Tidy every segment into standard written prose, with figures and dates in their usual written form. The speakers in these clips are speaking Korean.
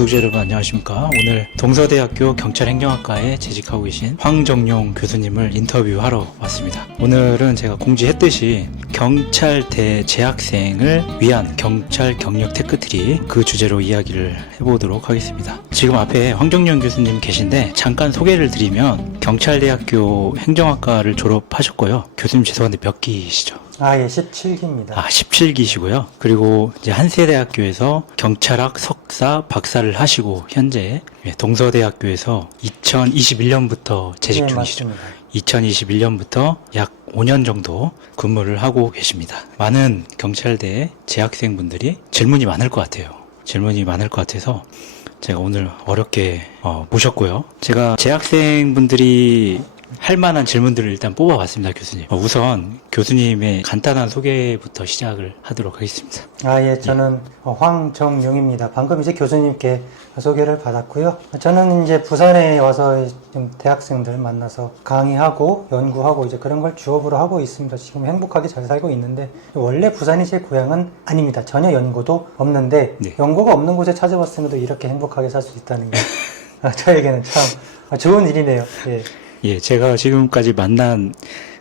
구독자 여러분 안녕하십니까. 오늘 동서대학교 경찰행정학과에 재직하고 계신 황정용 교수님을 인터뷰하러 왔습니다. 오늘은 제가 공지했듯이 경찰대 재학생을 위한 경찰 경력 테크트리 그 주제로 이야기를 해보도록 하겠습니다. 지금 앞에 황정용 교수님 계신데 잠깐 소개를 드리면 경찰대학교 행정학과를 졸업하셨고요. 교수님 죄송한데 몇 기시죠? 예, 17기입니다. 17기시고요. 그리고 이제 한세대학교에서 경찰학 석사, 박사를 하시고 현재 동서대학교에서 2021년부터 재직 중이시죠. 맞습니다. 2021년부터 약 5년 정도 근무를 하고 계십니다. 많은 경찰대 재학생분들이 질문이 많을 것 같아요. 질문이 많을 것 같아서 제가 오늘 어렵게 모셨고요. 제가 재학생분들이 할 만한 질문들을 일단 뽑아봤습니다, 교수님. 우선 교수님의 간단한 소개부터 시작을 하도록 하겠습니다. 예, 저는 황정용입니다. 방금 이제 교수님께 소개를 받았고요. 저는 이제 부산에 와서 좀 대학생들 만나서 강의하고 연구하고 이제 그런 걸 주업으로 하고 있습니다. 지금 행복하게 잘 살고 있는데 원래 부산이 제 고향은 아닙니다. 전혀 연고도 없는데 연고가 없는 곳에 찾아왔음에도 이렇게 행복하게 살 수 있다는 게 저에게는 참 좋은 일이네요. 예, 제가 지금까지 만난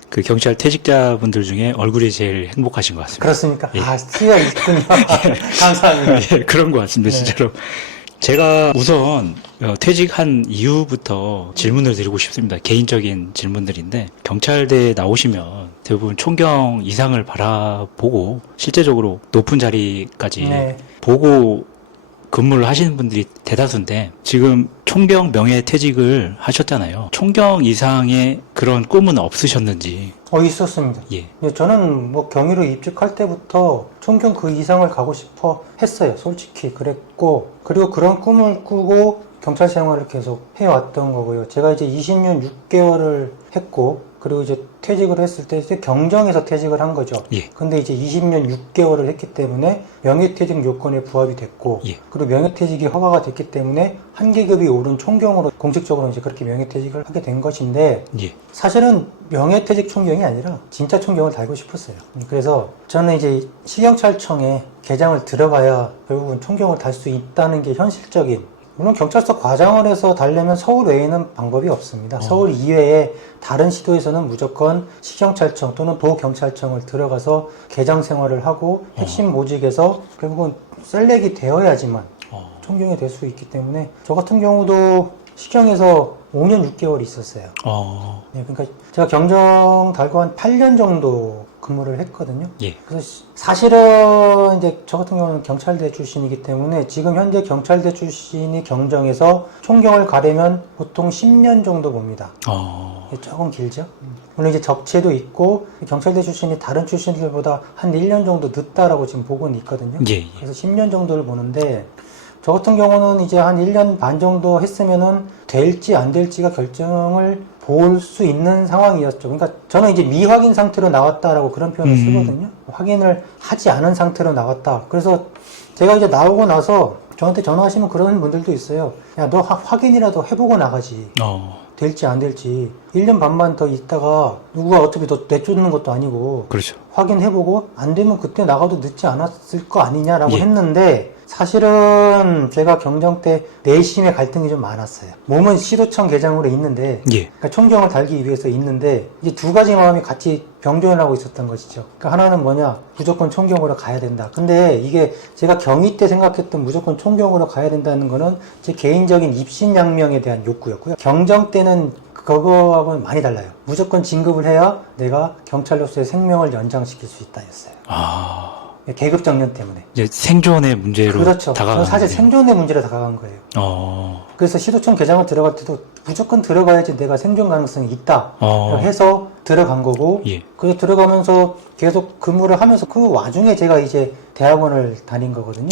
그 경찰 퇴직자분들 중에 얼굴이 제일 행복하신 것 같습니다. 그렇습니까? 예. 수가 있군요. 감사합니다. 예, 그런 것 같습니다, 진짜로. 제가 우선 퇴직한 이후부터 질문을 드리고 싶습니다. 개인적인 질문들인데, 경찰대에 나오시면 대부분 총경 이상을 바라보고 실제적으로 높은 자리까지 보고 근무를 하시는 분들이 대다수인데, 지금 총경 명예퇴직을 하셨잖아요. 총경 이상의 그런 꿈은 없으셨는지. 있었습니다. 예. 저는 뭐 경위로 입직할 때부터 총경 그 이상을 가고 싶어 했어요. 솔직히 그랬고, 그리고 그런 꿈을 꾸고 경찰 생활을 계속 해왔던 거고요. 제가 이제 20년 6개월을 했고, 그리고 이제 퇴직을 했을 때 경정에서 퇴직을 한 거죠. 예. 근데 이제 20년 6개월을 했기 때문에 명예퇴직 요건에 부합이 됐고, 그리고 명예퇴직이 허가가 됐기 때문에 한 계급이 오른 총경으로 공식적으로 이제 그렇게 명예퇴직을 하게 된 것인데, 사실은 명예퇴직 총경이 아니라 진짜 총경을 달고 싶었어요. 그래서 저는 이제 시경찰청에 계장을 들어가야 결국은 총경을 달 수 있다는 게 현실적인, 물론 경찰서 과장을 해서 달려면 서울 외에는 방법이 없습니다. 서울 이외에 다른 시도에서는 무조건 시경찰청 또는 도경찰청을 들어가서 계장 생활을 하고 핵심 모직에서 결국은 셀렉이 되어야지만 총경이 될 수 있기 때문에, 저 같은 경우도 시경에서 5년 6개월 있었어요. 그러니까 제가 경정 달고 한 8년 정도 근무를 했거든요. 그래서 사실은 이제 저 같은 경우는 경찰대 출신이기 때문에 지금 현재 경찰대 출신이 경정에서 총경을 가려면 보통 10년 정도 봅니다. 조금 길죠. 물론 이제 적체도 있고 경찰대 출신이 다른 출신들보다 한 1년 정도 늦다라고 지금 보고는 있거든요. 그래서 10년 정도를 보는데, 저 같은 경우는 이제 한 1년 반 정도 했으면은 될지 안 될지가 결정을 볼 수 있는 상황이었죠. 그러니까 저는 이제 미확인 상태로 나왔다라고 그런 표현을 쓰거든요. 확인을 하지 않은 상태로 나왔다. 그래서 제가 이제 나오고 나서 저한테 전화하시면 그런 분들도 있어요. 야, 너 확인이라도 해보고 나가지. 될지 안 될지. 1년 반만 더 있다가 누구가 어차피 너 내쫓는 것도 아니고. 그렇죠. 확인해보고 안 되면 그때 나가도 늦지 않았을 거 아니냐라고 했는데, 사실은 제가 경정 때 내심의 갈등이 좀 많았어요. 몸은 시도청 계장으로 있는데, 그러니까 총경을 달기 위해서 있는데, 이게 두 가지 마음이 같이 병존을 하고 있었던 것이죠. 그러니까 하나는 뭐냐, 무조건 총경으로 가야 된다. 근데 이게 제가 경위 때 생각했던 무조건 총경으로 가야 된다는 거는 제 개인적인 입신양명에 대한 욕구였고요. 경정 때는 그거하고는 많이 달라요. 무조건 진급을 해야 내가 경찰로서의 생명을 연장시킬 수 있다였어요. 계급 정년 때문에. 이제 생존의 문제로 그렇죠. 다가간 사실 생존의 문제로 다가간 거예요. 그래서 시도청 계장을 들어갈 때도 무조건 들어가야지 내가 생존 가능성이 있다 해서 들어간 거고, 그래서 들어가면서 계속 근무를 하면서 그 와중에 제가 이제 대학원을 다닌 거거든요.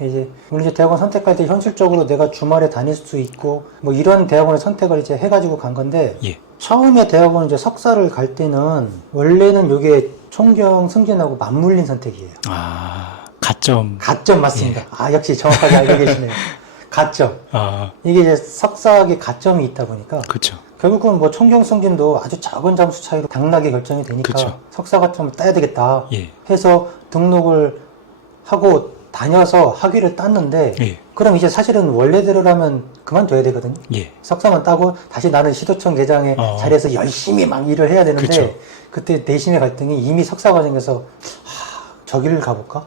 이제 물론 이제 대학원 선택할 때 현실적으로 내가 주말에 다닐 수 있고 뭐 이런 대학원을 선택을 이제 해가지고 간 건데, 처음에 대학원 이제 석사를 갈 때는 원래는 요게 총경 승진하고 맞물린 선택이에요. 가점 맞습니다. 역시 정확하게 알고 계시네요. 가점. 이게 이제 석사학에 가점이 있다 보니까. 그렇죠. 결국은 뭐 총경 승진도 아주 작은 점수 차이로 당락이 결정이 되니까 석사 가점을 따야 되겠다 해서 등록을 하고 다녀서 학위를 땄는데 그럼 이제 사실은 원래대로라면 그만둬야 되거든요. 예. 석사만 따고 다시 나는 시도청 계장의 자리에서 열심히 막 일을 해야 되는데 그쵸. 그때 내심의 갈등이 이미 석사 과정에서 저 길을 가볼까?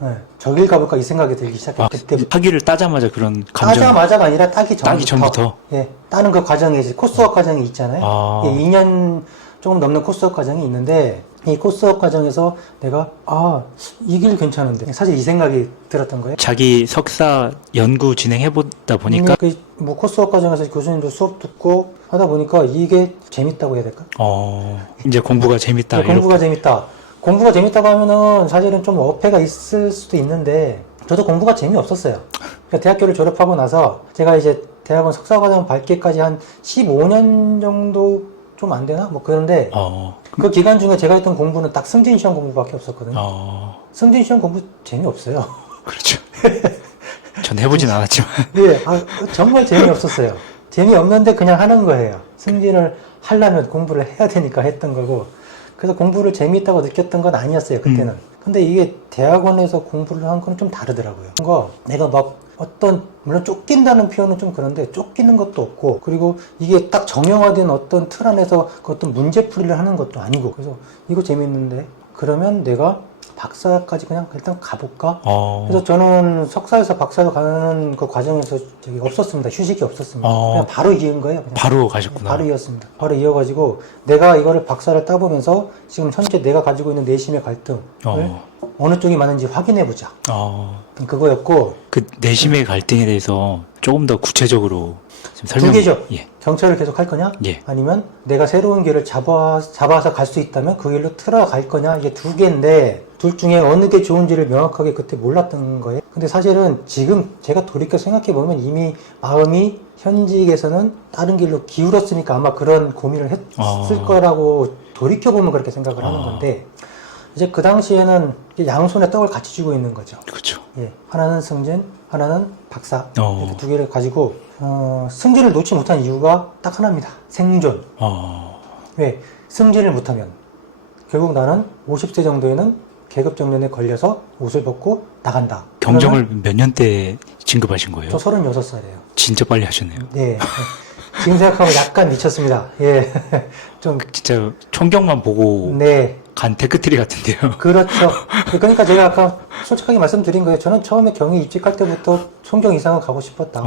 네, 저 길 가볼까 이 생각이 들기 시작했어요. 그때 학위를 따자마자 그런 감정. 따자마자가 아니라 따기 전부터. 예. 따는 그 과정에 이제 코스웍 과정이 있잖아요. 예, 2년 조금 넘는 코스웍 과정이 있는데 이 코스웍 과정에서 내가 이 길 괜찮은데 사실 이 생각이 들었던 거예요. 자기 석사 연구 진행해보다 보니까 뭐 코스웍 과정에서 교수님도 수업 듣고 하다 보니까 이게 재밌다고 해야 될까? 이제 공부가 재밌다. 네, 공부가 재밌다. 공부가 재밌다고 하면은 사실은 좀 어폐가 있을 수도 있는데 저도 공부가 재미없었어요. 그러니까 대학교를 졸업하고 나서 제가 이제 대학원 석사과정 밟기까지 한 15년 정도 좀 안 되나? 뭐 그런데 그 기간 중에 제가 했던 공부는 딱 승진시험 공부밖에 없었거든요. 승진시험 공부 재미없어요. 그렇죠. 전 해보진 않았지만. 네, 정말 재미없었어요. 재미없는데 그냥 하는 거예요. 승진을 하려면 공부를 해야 되니까 했던 거고. 그래서 공부를 재미있다고 느꼈던 건 아니었어요, 그때는. 근데 이게 대학원에서 공부를 한 건 좀 다르더라고요. 뭔가 내가 막 물론 쫓긴다는 표현은 좀 그런데 쫓기는 것도 없고, 그리고 이게 딱 정형화된 어떤 틀 안에서 그 어떤 문제풀이를 하는 것도 아니고, 그래서 이거 재밌는데, 그러면 내가 박사까지 그냥 일단 가볼까? 그래서 저는 석사에서 박사로 가는 그 과정에서 없었습니다. 휴식이 없었습니다. 그냥 바로 이은 거예요. 그냥. 바로 가셨구나. 바로 이었습니다. 바로 이어가지고 내가 이거를 박사를 따보면서 지금 현재 내가 가지고 있는 내심의 갈등을 어느 쪽이 많은지 확인해보자. 그거였고 그 내심의 갈등에 대해서 조금 더 구체적으로 좀 설명. 두 개죠. 예. 경찰을 계속 할 거냐? 예. 아니면 내가 새로운 길을 잡아서 갈 수 있다면 그 길로 틀어갈 거냐? 이게 두 개인데 둘 중에 어느 게 좋은지를 명확하게 그때 몰랐던 거예요. 근데 사실은 지금 제가 돌이켜 생각해보면 이미 마음이 현직에서는 다른 길로 기울었으니까 아마 그런 고민을 했을 거라고 돌이켜보면 그렇게 생각을 하는 건데 이제 그 당시에는 양손에 떡을 같이 쥐고 있는 거죠. 그렇죠. 예. 하나는 승진, 하나는 박사. 이렇게 두 개를 가지고 승진을 놓지 못한 이유가 딱 하나입니다. 생존. 왜? 승진을 못하면 결국 나는 50세 정도에는 계급정년에 걸려서 옷을 벗고 나간다. 경정을 몇 년 때 진급하신 거예요? 저 36살이에요. 진짜 빨리 하셨네요. 네. 지금 생각하면 약간 미쳤습니다. 예. 좀 진짜 총경만 보고 네. 간 테크트리 같은데요. 그렇죠. 그러니까 제가 아까 솔직하게 말씀드린 거예요. 저는 처음에 경위 입직할 때부터 총경 이상은 가고 싶었다.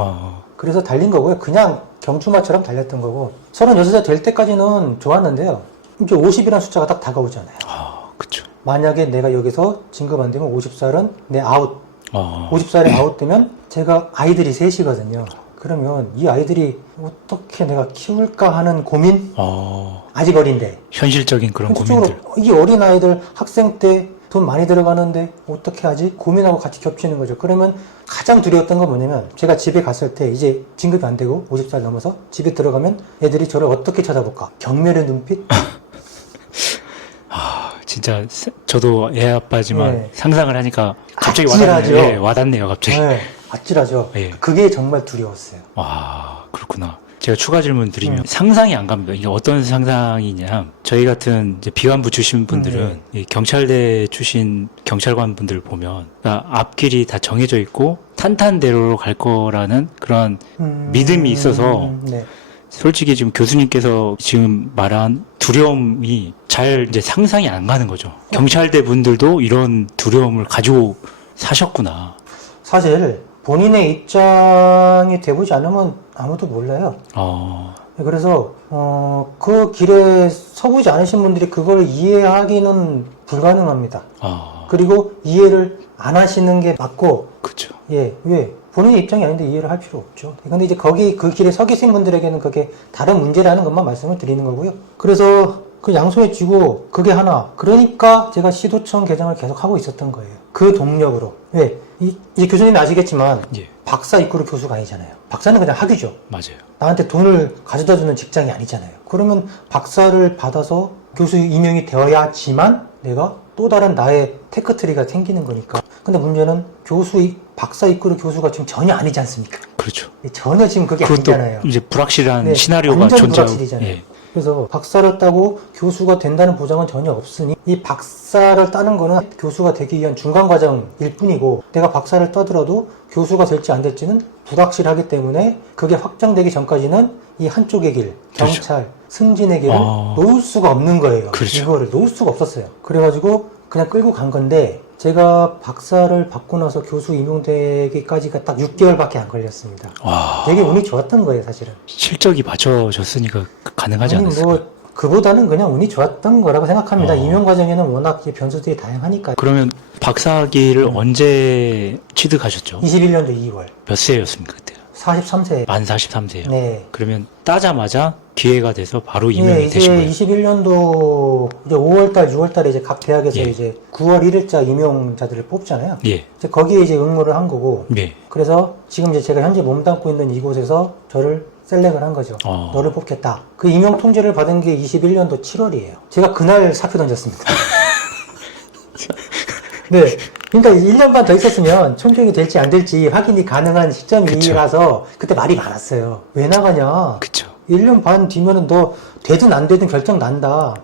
그래서 달린 거고요. 그냥 경주마처럼 달렸던 거고 36살 될 때까지는 좋았는데요. 이제 50이라는 숫자가 딱 다가오잖아요. 그렇죠. 만약에 내가 여기서 진급 안 되면 50살은 내 아웃. 50살에 아웃되면 제가 아이들이 셋이거든요. 그러면 이 아이들이 어떻게 내가 키울까 하는 고민? 아직 어린데. 현실적인 그런 고민들. 이 어린 아이들 학생 때 돈 많이 들어가는데 어떻게 하지? 고민하고 같이 겹치는 거죠. 그러면 가장 두려웠던 건 뭐냐면 제가 집에 갔을 때 이제 진급이 안 되고 50살 넘어서 집에 들어가면 애들이 저를 어떻게 쳐다볼까? 경멸의 눈빛? 진짜 저도 애 아빠지만 네. 상상을 하니까 갑자기 아찔하죠. 와닿네요. 예, 와닿네요, 갑자기. 네, 아찔하죠. 예. 그게 정말 두려웠어요. 그렇구나. 제가 추가 질문 드리면 상상이 안 갑니다. 이게 어떤 상상이냐. 저희 같은 이제 비관부 출신 분들은 이 경찰대 출신 경찰관 분들 보면 그러니까 앞길이 다 정해져 있고 탄탄대로로 갈 거라는 그런 믿음이 있어서 네. 솔직히 지금 교수님께서 지금 말한 두려움이 잘 이제 상상이 안 가는 거죠. 경찰대 분들도 이런 두려움을 가지고 사셨구나. 사실 본인의 입장이 돼보지 않으면 아무도 몰라요. 그래서 그 길에 서보지 않으신 분들이 그걸 이해하기는 불가능합니다. 그리고 이해를 안 하시는 게 맞고. 그렇죠. 예, 왜? 본인의 입장이 아닌데 이해를 할 필요 없죠. 근데 이제 그 길에 서 계신 분들에게는 그게 다른 문제라는 것만 말씀을 드리는 거고요. 그래서 그 양손에 쥐고 그게 하나. 그러니까 제가 시도청 개장을 계속 하고 있었던 거예요. 그 동력으로. 왜? 이제 교수님이 아시겠지만 박사 이끌어 교수가 아니잖아요. 박사는 그냥 학위죠. 맞아요. 나한테 돈을 가져다 주는 직장이 아니잖아요. 그러면 박사를 받아서 교수 임용이 되어야지만 내가 또 다른 나의 테크트리가 생기는 거니까. 근데 문제는 박사 이끌어 교수가 지금 전혀 아니지 않습니까? 그렇죠. 전혀 지금 그게 그것도 아니잖아요. 이제 불확실한 네, 시나리오가 완전 존재하고. 불확실이잖아요. 그래서 박사를 따고 교수가 된다는 보장은 전혀 없으니 이 박사를 따는 거는 교수가 되기 위한 중간 과정일 뿐이고 내가 박사를 따더라도 교수가 될지 안 될지는 불확실하기 때문에 그게 확정되기 전까지는 이 한쪽의 길, 경찰, 그렇죠. 승진의 길을 놓을 수가 없는 거예요. 그렇죠. 이거를 놓을 수가 없었어요. 그래가지고 그냥 끌고 간 건데 제가 박사를 받고 나서 교수 임용되기까지가 딱 6개월밖에 안 걸렸습니다. 와. 되게 운이 좋았던 거예요, 사실은. 실적이 맞춰졌으니까 가능하지 않았을까요? 그보다는 그냥 운이 좋았던 거라고 생각합니다. 임용 과정에는 워낙 변수들이 다양하니까. 그러면 박사학위를 언제 취득하셨죠? 21년도 2월. 몇 세였습니까, 그때? 43세. 만 43세요? 네. 그러면 따자마자 기회가 돼서 바로 임용이 되신 거예요? 21년도 이제 5월달, 6월달에 이제 각 대학에서 이제 9월 1일자 임용자들을 뽑잖아요. 예. 이제 거기에 이제 응모를 한 거고. 예. 그래서 지금 이제 제가 현재 몸담고 있는 이곳에서 저를 셀렉을 한 거죠. 너를 뽑겠다. 그 임용 통지를 받은 게 21년도 7월이에요. 제가 그날 사표 던졌습니다. 네. 그러니까 1년 반 더 있었으면 총경이 될지 안 될지 확인이 가능한 시점이라서 그때 말이 많았어요. 왜 나가냐? 그쵸. 1년 반 뒤면은 너 되든 안 되든 결정 난다.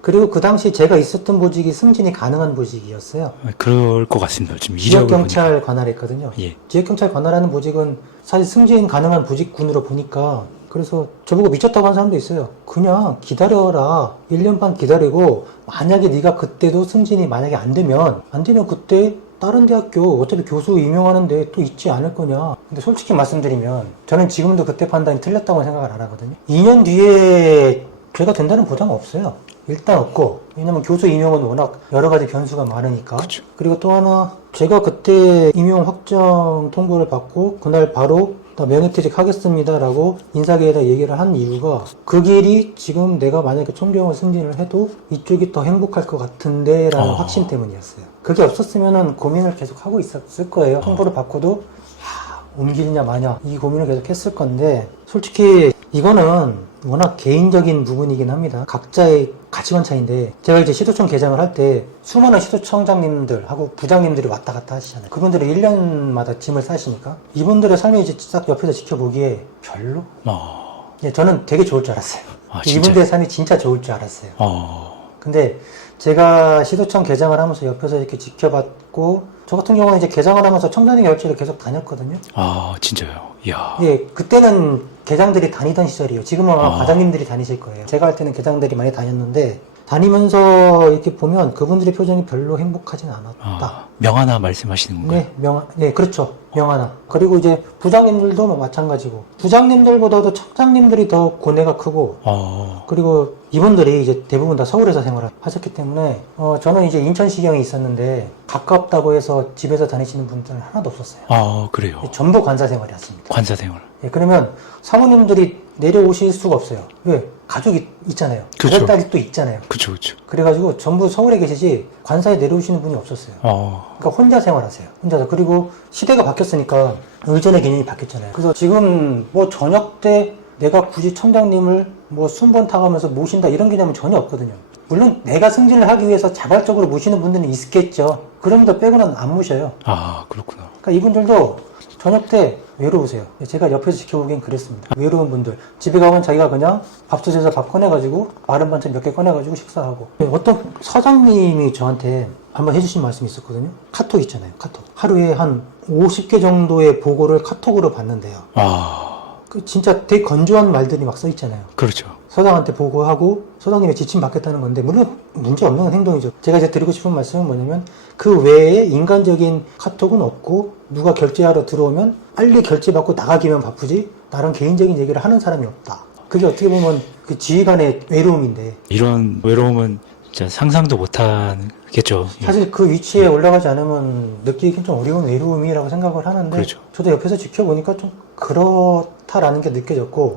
그리고 그 당시 제가 있었던 보직이 승진이 가능한 보직이었어요. 그럴 것 같습니다. 지금 지역경찰 관할했거든요. 예. 지역경찰 관할하는 보직은 사실 승진 가능한 보직군으로 보니까 그래서 저보고 미쳤다고 하는 사람도 있어요. 그냥 기다려라. 1년 반 기다리고 만약에 네가 그때도 승진이 만약에 안 되면 그때 다른 대학교 어차피 교수 임용하는데 또 있지 않을 거냐. 근데 솔직히 말씀드리면 저는 지금도 그때 판단이 틀렸다고 생각을 안 하거든요. 2년 뒤에 제가 된다는 보장은 없어요. 일단 없고, 왜냐면 교수 임용은 워낙 여러 가지 변수가 많으니까. 그쵸. 그리고 또 하나, 제가 그때 임용 확정 통보를 받고 그날 바로 명예퇴직 하겠습니다라고 인사계에다 얘기를 한 이유가 그 길이 지금 내가 만약에 총경을 승진을 해도 이쪽이 더 행복할 것 같은데 라는 확신 때문이었어요. 그게 없었으면 고민을 계속 하고 있었을 거예요. 통보를 받고도 옮기느냐 마냐 이 고민을 계속 했을 건데 솔직히 이거는 워낙 개인적인 부분이긴 합니다. 각자의 가치관 차이인데 제가 이제 시도청 개장을 할 때 수많은 시도청장님들하고 부장님들이 왔다 갔다 하시잖아요. 그분들이 1년마다 짐을 싸시니까 이분들의 삶이 이제 딱 옆에서 지켜보기에 별로? 예, 저는 되게 좋을 줄 알았어요. 이분들의 삶이 진짜 좋을 줄 알았어요. 근데 제가 시도청 개장을 하면서 옆에서 이렇게 지켜봤고 저 같은 경우는 이제 개장을 하면서 청장님 결제를 계속 다녔거든요. 진짜요? 이야. 예, 그때는 개장들이 다니던 시절이에요. 지금은 과장님들이 다니실 거예요. 제가 할 때는 개장들이 많이 다녔는데 다니면서 이렇게 보면 그분들의 표정이 별로 행복하진 않았다. 명하나 말씀하시는 건가요? 네, 그렇죠. 명하나. 그리고 이제 부장님들도 마찬가지고 부장님들보다도 청장님들이 더 고뇌가 크고 그리고 이분들이 이제 대부분 다 서울에서 생활을 하셨기 때문에 저는 이제 인천시경에 있었는데 가깝다고 해서 집에서 다니시는 분들은 하나도 없었어요. 그래요? 전부 관사 생활이었습니다. 관사 생활. 예, 그러면 사모님들이 내려오실 수가 없어요. 왜? 가족이 있잖아요. 그쵸. 딸이 또 있잖아요. 그쵸. 그래가지고 전부 서울에 계시지 관사에 내려오시는 분이 없었어요. 그러니까 혼자 생활하세요. 혼자서. 그리고 시대가 바뀌었으니까 의전의 개념이 바뀌었잖아요. 그래서 지금 뭐 저녁 때 내가 굳이 청장님을 뭐 순번 타가면서 모신다 이런 개념은 전혀 없거든요. 물론 내가 승진을 하기 위해서 자발적으로 모시는 분들은 있겠죠. 그런 분들 빼고는 안 모셔요. 그렇구나. 그러니까 이분들도 저녁 때 외로우세요. 제가 옆에서 지켜보기엔 그랬습니다. 외로운 분들. 집에 가면 자기가 그냥 밥솥에서 밥 꺼내가지고 마른 반찬 몇 개 꺼내가지고 식사하고. 어떤 사장님이 저한테 한번 해주신 말씀이 있었거든요. 카톡 있잖아요. 카톡. 하루에 한 50개 정도의 보고를 카톡으로 받는데요. 그 진짜 되게 건조한 말들이 막 써있잖아요. 그렇죠. 서장한테 보고하고 서장님의 지침 받겠다는 건데 물론 문제 없는 행동이죠. 제가 이제 드리고 싶은 말씀은 뭐냐면 그 외에 인간적인 카톡은 없고 누가 결제하러 들어오면 빨리 결제받고 나가기만 바쁘지 나랑 개인적인 얘기를 하는 사람이 없다. 그게 어떻게 보면 그 지휘관의 외로움인데 이런 외로움은 진짜 상상도 못하겠죠. 사실 그 위치에 올라가지 않으면 느끼기 좀 어려운 외로움이라고 생각을 하는데 그렇죠. 저도 옆에서 지켜보니까 좀 그렇다라는 게 느껴졌고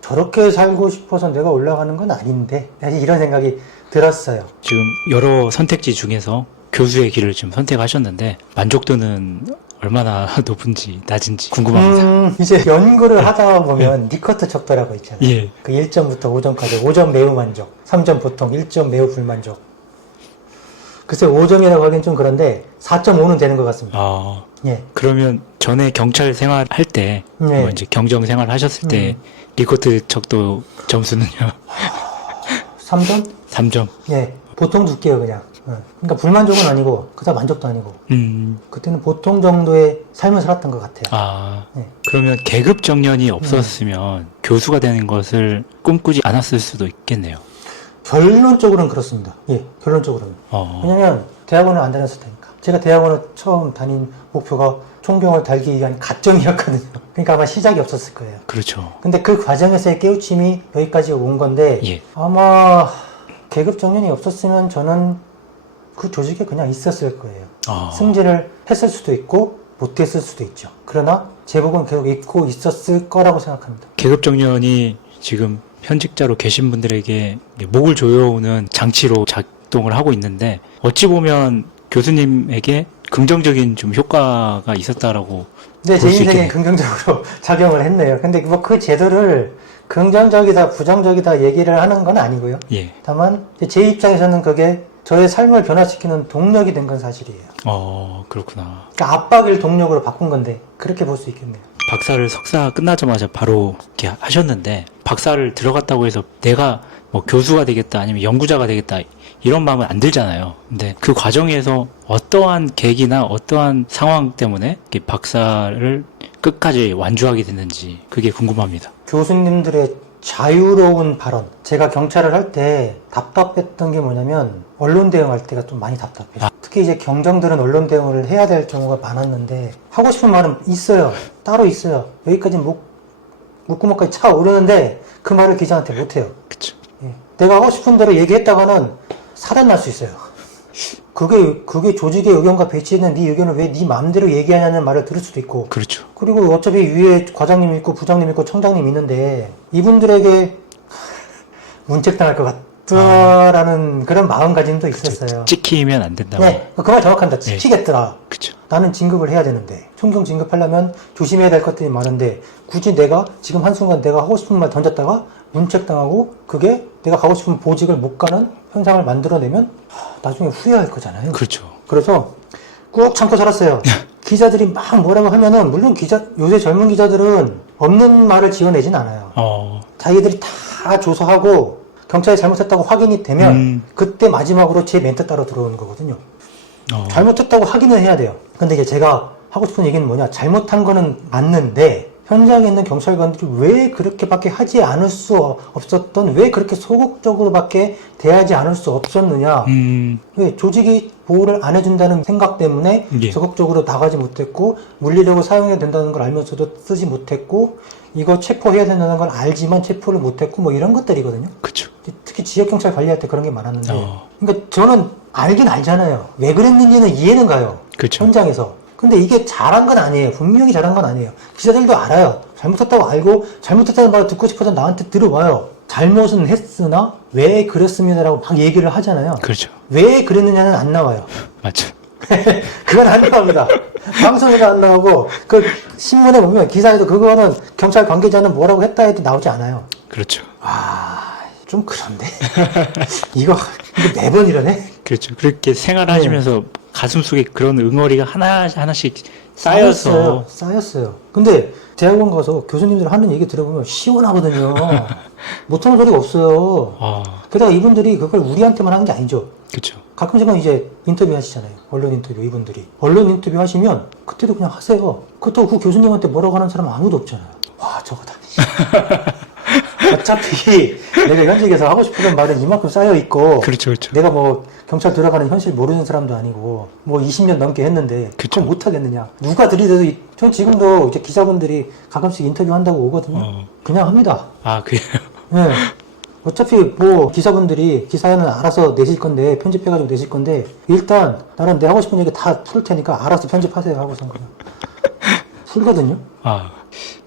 저렇게 살고 싶어서 내가 올라가는 건 아닌데 이런 생각이 들었어요. 지금 여러 선택지 중에서 교수의 길을 지금 선택하셨는데 만족도는 얼마나 높은지 낮은지 궁금합니다. 이제 연구를 하다 보면 리커트 척도라고 있잖아요. 예. 그 1점부터 5점까지 5점 매우 만족, 3점 보통, 1점 매우 불만족. 글쎄 5점이라고 하긴 좀 그런데 4.5는 되는 것 같습니다. 예. 그러면 전에 경찰 생활할 때, 네. 뭐 이제 경정 생활 하셨을 때, 리코트 척도 점수는요? 3점? 3점. 예. 보통 줄게요, 그냥. 그러니까 불만족은 아니고, 그다음 만족도 아니고. 그때는 보통 정도의 삶을 살았던 것 같아요. 아, 네. 그러면 계급 정년이 없었으면 교수가 되는 것을 꿈꾸지 않았을 수도 있겠네요. 결론적으로는 그렇습니다. 예, 결론적으로는. 왜냐면 대학원을 안 다녔을 테니까. 제가 대학원을 처음 다닌 목표가 총경을 달기 위한 가점이었거든요. 그러니까 아마 시작이 없었을 거예요. 그렇죠. 근데 그 과정에서의 깨우침이 여기까지 온 건데, 예. 아마 계급 정년이 없었으면 저는 그 조직에 그냥 있었을 거예요. 승진을 했을 수도 있고 못했을 수도 있죠. 그러나 제복은 계속 있고 있었을 거라고 생각합니다. 계급 정년이 지금 현직자로 계신 분들에게 목을 조여오는 장치로 작동을 하고 있는데, 어찌 보면 교수님에게 긍정적인 좀 효과가 있었다라고 네, 제 볼 수 인생에 있겠네요. 긍정적으로 작용을 했네요. 근데 뭐 그 제도를 긍정적이다, 부정적이다 얘기를 하는 건 아니고요. 예. 다만 제 입장에서는 그게 저의 삶을 변화시키는 동력이 된 건 사실이에요. 그렇구나. 그러니까 압박을 동력으로 바꾼 건데 그렇게 볼 수 있겠네요. 박사를 석사 끝나자마자 바로 이렇게 하셨는데, 박사를 들어갔다고 해서 내가 뭐 교수가 되겠다 아니면 연구자가 되겠다 이런 마음은 안 들잖아요. 근데 그 과정에서 어떠한 계기나 어떠한 상황 때문에 이렇게 박사를 끝까지 완주하게 됐는지 그게 궁금합니다. 교수님들의 자유로운 발언. 제가 경찰을 할 때 답답했던 게 뭐냐면 언론 대응할 때가 좀 많이 답답해요. 특히 이제 경정들은 언론 대응을 해야 될 경우가 많았는데 하고 싶은 말은 있어요. 따로 있어요. 여기까지 목구멍까지 차오르는데 그 말을 기자한테 못해요. 그쵸. 예. 내가 하고 싶은 대로 얘기했다가는 사단 날 수 있어요. 그게 조직의 의견과 배치되는 네 의견을 왜 네 마음대로 얘기하냐는 말을 들을 수도 있고. 그렇죠. 그리고 어차피 위에 과장님 있고 부장님 있고 청장님 있는데 이분들에게 문책당할 것 같다라는 그런 마음가짐도 있었어요. 찍히면 안 된다고. 네, 그 말 정확합니다. 찍히겠더라. 그쵸. 나는 진급을 해야 되는데 총경 진급하려면 조심해야 될 것들이 많은데 굳이 내가 지금 한순간 내가 하고 싶은 말 던졌다가 문책당하고 그게 내가 가고 싶은 보직을 못 가는 현상을 만들어내면 나중에 후회할 거잖아요. 그렇죠. 그래서 꾹 참고 살았어요. 기자들이 막 뭐라고 하면은 물론 요새 젊은 기자들은 없는 말을 지어내진 않아요. 자기들이 다 조사하고 경찰이 잘못했다고 확인이 되면 그때 마지막으로 제 멘트 따로 들어오는 거거든요. 잘못했다고 확인을 해야 돼요. 근데 이제 제가 하고 싶은 얘기는 뭐냐, 잘못한 거는 맞는데 현장에 있는 경찰관들이 왜 그렇게밖에 하지 않을 수 없었던, 왜 그렇게 소극적으로밖에 대하지 않을 수 없었느냐. 왜 조직이 보호를 안 해준다는 생각 때문에 적극적으로 나가지 못했고 물리력을 사용해야 된다는 걸 알면서도 쓰지 못했고 이거 체포해야 된다는 걸 알지만 체포를 못했고 뭐 이런 것들이거든요. 그쵸. 특히 지역경찰 관리할 때 그런 게 많았는데 그러니까 저는 알긴 알잖아요. 왜 그랬는지는 이해는 가요. 그쵸. 현장에서. 근데 이게 잘한 건 아니에요. 분명히 잘한 건 아니에요. 기자들도 알아요. 잘못했다고 알고 잘못했다는 말을 듣고 싶어서 나한테 들어와요. 잘못은 했으나 왜 그랬습니다라고 막 얘기를 하잖아요. 그렇죠. 왜 그랬느냐는 안 나와요. 맞죠. 그건 안 나옵니다. 방송에도 안 나오고 그 신문에 보면 기사에도 그거는 경찰 관계자는 뭐라고 했다 해도 나오지 않아요. 그렇죠. 좀 그런데 이거 매번 이러네. 그렇죠. 그렇게 생활하시면서 가슴속에 그런 응어리가 하나씩 쌓였어요. 근데 대학원 가서 교수님들 하는 얘기 들어보면 시원하거든요. 못하는 소리가 없어요. 게다가 이분들이 그걸 우리한테만 하는 게 아니죠. 그렇죠. 가끔씩은 이제 인터뷰 하시잖아요. 언론 인터뷰, 이분들이. 언론 인터뷰 하시면 그때도 그냥 하세요. 그렇다고 그 교수님한테 뭐라고 하는 사람은 아무도 없잖아요. 와, 저거다. 어차피 내가 현직에서 하고 싶은 말은 이만큼 쌓여있고. 그렇죠. 내가 뭐 경찰 들어가는 현실 모르는 사람도 아니고 뭐 20년 넘게 했는데 그걸 못하겠느냐. 누가 들이대도 전 지금도 이제 기자분들이 가끔씩 인터뷰 한다고 오거든요. 그냥 합니다. 그래요? 네. 어차피 뭐 기사분들이 기사에는 알아서 내실 건데 편집해가지고 내실 건데 일단 나는 내 하고 싶은 얘기 다 풀 테니까 알아서 편집하세요 하고선 그냥 풀거든요.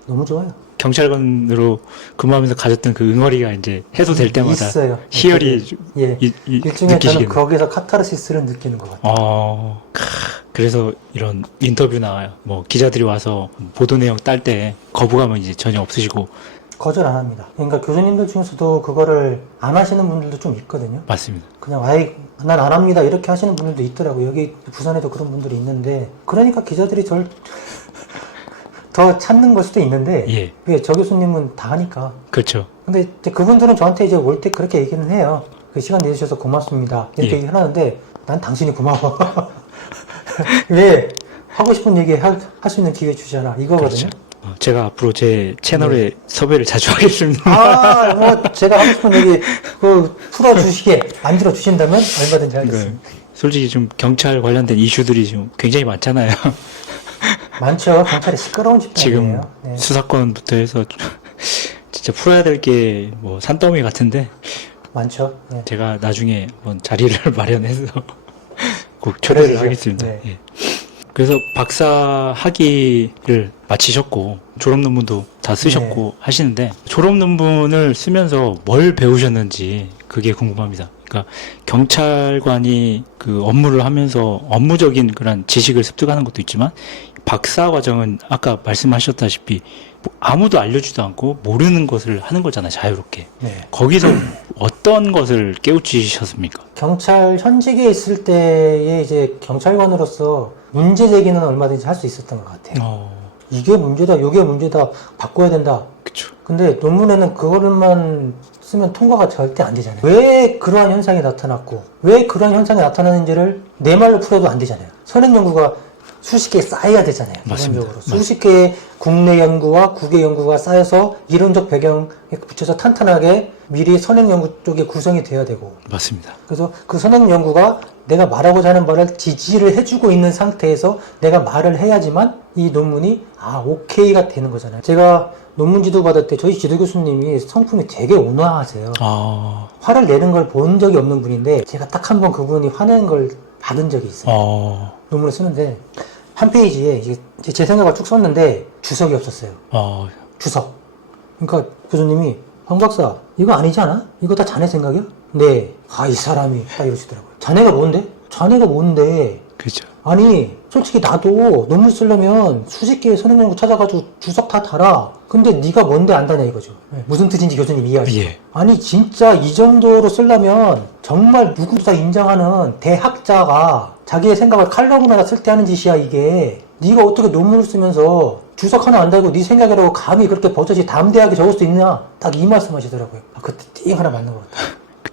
너무 좋아요. 경찰관으로 근무하면서 가졌던 그 응어리가 이제 해소될 때마다 있어요. 희열이 일종의 저는 거기서 카타르시스를 느끼는 것 같아요. 그래서 이런 인터뷰나 뭐 기자들이 와서 보도 내용 딸 때 거부감은 이제 전혀 없으시고. 거절 안 합니다. 그러니까 교수님들 중에서도 그거를 안 하시는 분들도 좀 있거든요. 맞습니다. 그냥 난 안 합니다 이렇게 하시는 분들도 있더라고요. 여기 부산에도 그런 분들이 있는데 그러니까 기자들이 더 찾는 걸 수도 있는데 예. 왜 저 교수님은 다 하니까. 그렇죠. 근데 이제 그분들은 저한테 이제 올 때 그렇게 얘기는 해요. 그 시간 내주셔서 고맙습니다. 이렇게 예. 얘기를 하는데 난 당신이 고마워. 왜 하고 싶은 얘기 할 수 있는 기회 주잖아. 이거거든요. 그렇죠. 제가 앞으로 제 채널에 섭외를 자주 하겠습니다. 아, 뭐 제가 하고 싶은 얘기 그 풀어주시게 만들어 주신다면 얼마든지 하겠습니다. 솔직히 좀 경찰 관련된 이슈들이 좀 굉장히 많잖아요. 많죠. 경찰이 시끄러운 지금 집단이에요. 네. 수사권부터 해서 진짜 풀어야 될 게 뭐 산더미 같은데 많죠. 네. 제가 나중에 한번 자리를 마련해서 꼭 초대를 그러시죠. 하겠습니다. 네. 예. 그래서 박사 학위를 마치셨고 졸업 논문도 다 쓰셨고 네. 하시는데 졸업 논문을 쓰면서 뭘 배우셨는지 그게 궁금합니다. 그러니까 경찰관이 그 업무를 하면서 업무적인 그런 지식을 습득하는 것도 있지만 박사 과정은 아까 말씀하셨다시피 뭐 아무도 알려주지도 않고 모르는 것을 하는 거잖아요, 자유롭게. 네. 거기서 어떤 것을 깨우치셨습니까? 경찰 현직에 있을 때에 이제 경찰관으로서 문제 제기는 얼마든지 할 수 있었던 것 같아요. 이게 문제다, 이게 문제다, 바꿔야 된다. 그쵸. 근데 논문에는 그거를만 쓰면 통과가 절대 안 되잖아요. 왜 그러한 현상이 나타났고, 왜 그러한 현상이 나타나는지를 내 말로 풀어도 안 되잖아요. 선행 연구가 수십 개 쌓여야 되잖아요. 맞습니다. 기본적으로. 수십 개의 국내 연구와 국외 연구가 쌓여서 이론적 배경에 붙여서 탄탄하게 미리 선행 연구 쪽에 구성이 돼야 되고. 맞습니다. 그래서 그 선행 연구가 내가 말하고자 하는 말을 지지를 해주고 있는 상태에서 내가 말을 해야지만 이 논문이 오케이가 되는 거잖아요. 제가 논문 지도 받을 때 저희 지도 교수님이 성품이 되게 온화하세요. 화를 내는 걸 본 적이 없는 분인데 제가 딱 한 번 그분이 화내는 걸 받은 적이 있어요. 논문을 쓰는데 한 페이지에 이제 제 생각을 쭉 썼는데 주석이 없었어요. 주석. 그러니까 교수님이 황 박사 이거 아니지 않아? 이거 다 자네 생각이야? 네. 이 사람이 딱 이러시더라고요. 자네가 뭔데? 자네가 뭔데? 그죠. 아니 솔직히 나도 논문 쓰려면 수십 개의 선행 연구 찾아가지고 주석 다 달아. 근데 네가 뭔데 안다냐 이거죠. 무슨 뜻인지 교수님 이해하시죠? 예. 아니 진짜 이 정도로 쓰려면 정말 누구도 다 인정하는 대학자가 자기의 생각을 칼럼을 하나 쓸 때 하는 짓이야 이게. 네가 어떻게 논문을 쓰면서 주석 하나 안 달고 네 생각이라고 감히 그렇게 버젓이 다음 대학에 적을 수 있냐. 딱 이 말씀 하시더라고요. 그때 띵 하나 맞는 것 같다.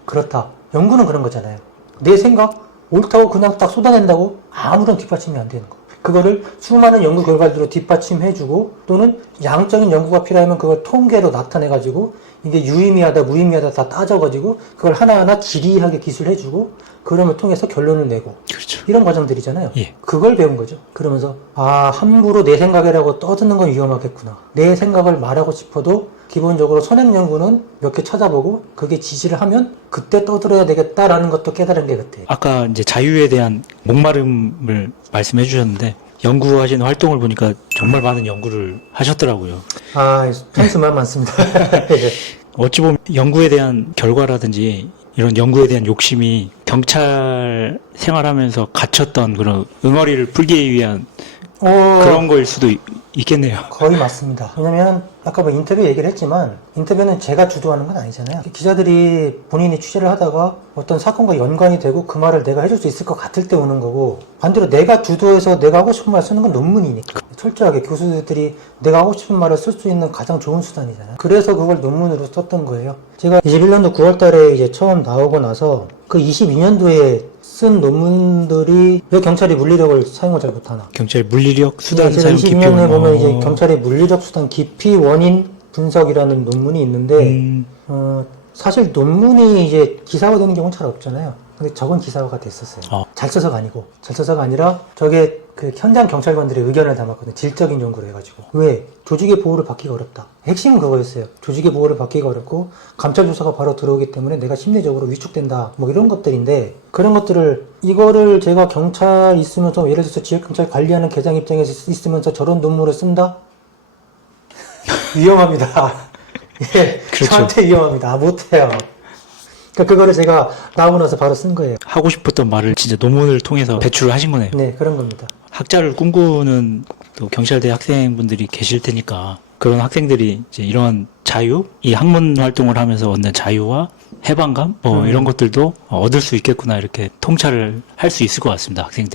그렇다. 연구는 그런 거잖아요. 내 생각 옳다고 그냥 딱 쏟아낸다고 아무런 뒷받침이 안 되는 거. 그거를 수많은 연구 결과들로 뒷받침해주고 또는 양적인 연구가 필요하면 그걸 통계로 나타내가지고 이게 유의미하다 무의미하다 다 따져가지고 그걸 하나하나 지리하게 기술해주고 그러면 통해서 결론을 내고 그렇죠. 이런 과정들이잖아요. 예. 그걸 배운 거죠. 그러면서 함부로 내 생각이라고 떠드는 건 위험하겠구나. 내 생각을 말하고 싶어도 기본적으로 선행 연구는 몇 개 찾아보고 그게 지지를 하면 그때 떠들어야 되겠다라는 것도 깨달은 게 그때. 아까 이제 자유에 대한 목마름을 말씀해 주셨는데 연구하신 활동을 보니까 정말 많은 연구를 하셨더라고요. 찬스만 많습니다. 어찌 보면 연구에 대한 결과라든지 이런 연구에 대한 욕심이 경찰 생활하면서 갇혔던 그런 응어리를 풀기 위한 그런 거일 수도 있겠네요. 거의 맞습니다. 왜냐면 아까 뭐 인터뷰 얘기를 했지만 인터뷰는 제가 주도하는 건 아니잖아요. 기자들이 본인이 취재를 하다가 어떤 사건과 연관이 되고 그 말을 내가 해줄 수 있을 것 같을 때 오는 거고 반대로 내가 주도해서 내가 하고 싶은 말 쓰는 건 논문이니까 철저하게 교수들이 내가 하고 싶은 말을 쓸 수 있는 가장 좋은 수단이잖아요. 그래서 그걸 논문으로 썼던 거예요. 제가 21년도 9월 달에 이제 처음 나오고 나서 그 22년도에 쓴 논문들이 왜 경찰이 물리력을 사용을 잘 못하나. 경찰 물리력 수단 제가 사용 기피 22년에 보면 이제 경찰의 물리력 수단 기피 원인 분석이라는 논문이 있는데 사실 논문이 이제 기사화되는 경우는 잘 없잖아요. 근데 저건 기사화가 됐었어요. 잘 써서가 아니고 잘 써서가 아니라 저게 그 현장 경찰관들의 의견을 담았거든요. 질적인 연구를 해가지고. 왜? 조직의 보호를 받기가 어렵다. 핵심은 그거였어요. 조직의 보호를 받기가 어렵고 감찰 조사가 바로 들어오기 때문에 내가 심리적으로 위축된다. 뭐 이런 것들인데 그런 것들을 이거를 제가 경찰 있으면서 예를 들어서 지역경찰 관리하는 계장 입장에서 있으면서 저런 논문을 쓴다? 위험합니다. 예, 그렇죠. 저한테 위험합니다. 못해요. 그러니까 그거를 제가 나오고 나서 바로 쓴 거예요. 하고 싶었던 말을 진짜 논문을 통해서 배출을 하신 거네요. 네, 그런 겁니다. 학자를 꿈꾸는 또 경찰대 학생분들이 계실 테니까 그런 학생들이 이제 이런 자유, 이 학문 활동을 하면서 얻는 자유와 해방감, 이런 것들도 얻을 수 있겠구나 이렇게 통찰을 할 수 있을 것 같습니다, 학생들이.